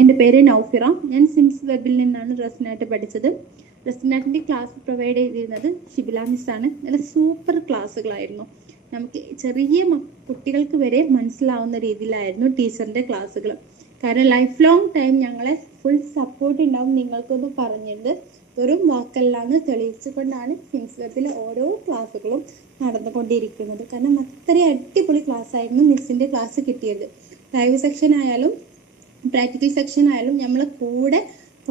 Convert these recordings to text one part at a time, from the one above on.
എൻ്റെ പേര് നൗഫിറ. ഞാൻ സിംസ് വെബിൽ നിന്നാണ് റെസിനായിട്ട് പഠിച്ചത്. റെസിനാറ്റിൻ്റെ ക്ലാസ് പ്രൊവൈഡ് ചെയ്തിരുന്നത് ഷിബില മിസ്സാണ്. നല്ല സൂപ്പർ ക്ലാസ്സുകളായിരുന്നു. നമുക്ക് ചെറിയ കുട്ടികൾക്ക് വരെ മനസ്സിലാവുന്ന രീതിയിലായിരുന്നു ടീച്ചറിൻ്റെ ക്ലാസ്സുകൾ. കാരണം ലൈഫ് ലോങ് ടൈം ഞങ്ങളെ ഫുൾ സപ്പോർട്ട് ഉണ്ടാവും നിങ്ങൾക്കൊന്ന് പറഞ്ഞിട്ടുണ്ട്. വെറും വാക്കല്ലാന്ന് തെളിയിച്ചുകൊണ്ടാണ് സിംസ് വെബിലെ ഓരോ ക്ലാസ്സുകളും നടന്നുകൊണ്ടിരിക്കുന്നത്. കാരണം അത്രയും അടിപൊളി ക്ലാസ് ആയിരുന്നു മിസ്സിൻ്റെ ക്ലാസ് കിട്ടിയത്. ലൈവ് സെക്ഷൻ ആയാലും പ്രാക്ടിക്കൽ സെക്ഷൻ ആയാലും നമ്മൾ കൂടെ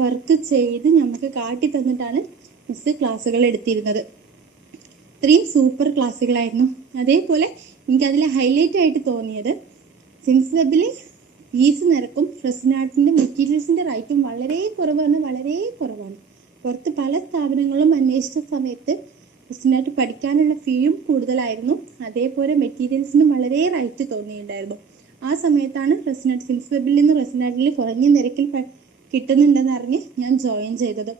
വർക്ക് ചെയ്ത് നമുക്ക് കാട്ടി തന്നിട്ടാണ് മിസ് ക്ലാസ്സുകൾ എടുത്തിരുന്നത്. ഇത്രയും സൂപ്പർ ക്ലാസ്സുകളായിരുന്നു. അതേപോലെ എനിക്കതിൽ ഹൈലൈറ്റ് ആയിട്ട് തോന്നിയത് സിംസ് വെബിൽ ഫീസ് നിരക്കും റെസിനാറ്റിൻ്റെ മെറ്റീരിയൽസിൻ്റെ റേറ്റും വളരെ കുറവാണ്. പുറത്ത് പല സ്ഥാപനങ്ങളും അന്വേഷിച്ച സമയത്ത് റെസിനാറ്റ് പഠിക്കാനുള്ള ഫീയും കൂടുതലായിരുന്നു. അതേപോലെ മെറ്റീരിയൽസിനും വളരെ റേറ്റ് തോന്നിയിട്ടുണ്ടായിരുന്നു. ആ സമയത്താണ് റെസിനാറ്റ് സിംസ് വെബിൽ നിന്ന് റെസിനാറ്റിൽ കുറഞ്ഞ നിരക്കിൽ കിട്ടുന്നുണ്ടെന്ന് അറിഞ്ഞ് ഞാൻ ജോയിൻ ചെയ്തത്.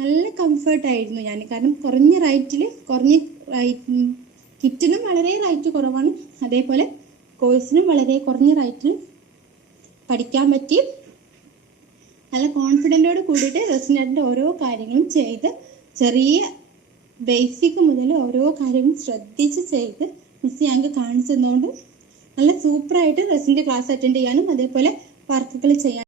നല്ല കംഫർട്ടായിരുന്നു ഞാൻ. കാരണം കിറ്റിനും വളരെ റേറ്റ് കുറവാണ്. അതേപോലെ കോഴ്സിനും വളരെ കുറഞ്ഞ റേറ്റിൽ പഠിക്കാൻ പറ്റി. നല്ല കോൺഫിഡൻറ്റോട് കൂടിയിട്ട് റെസിനാറ്റിൻ്റെ ഓരോ കാര്യങ്ങളും ചെയ്ത് ചെറിയ ബേസിക് മുതൽ ഓരോ കാര്യങ്ങളും ശ്രദ്ധിച്ച് ചെയ്ത് മിസ് ഞങ്ങൾക്ക് കാണിച്ചു തന്നുകൊണ്ട് നല്ല സൂപ്പറായിട്ട് റെസിൻ്റെ ക്ലാസ് അറ്റൻഡ് ചെയ്യാനും അതേപോലെ വർക്കുകൾ ചെയ്യാൻ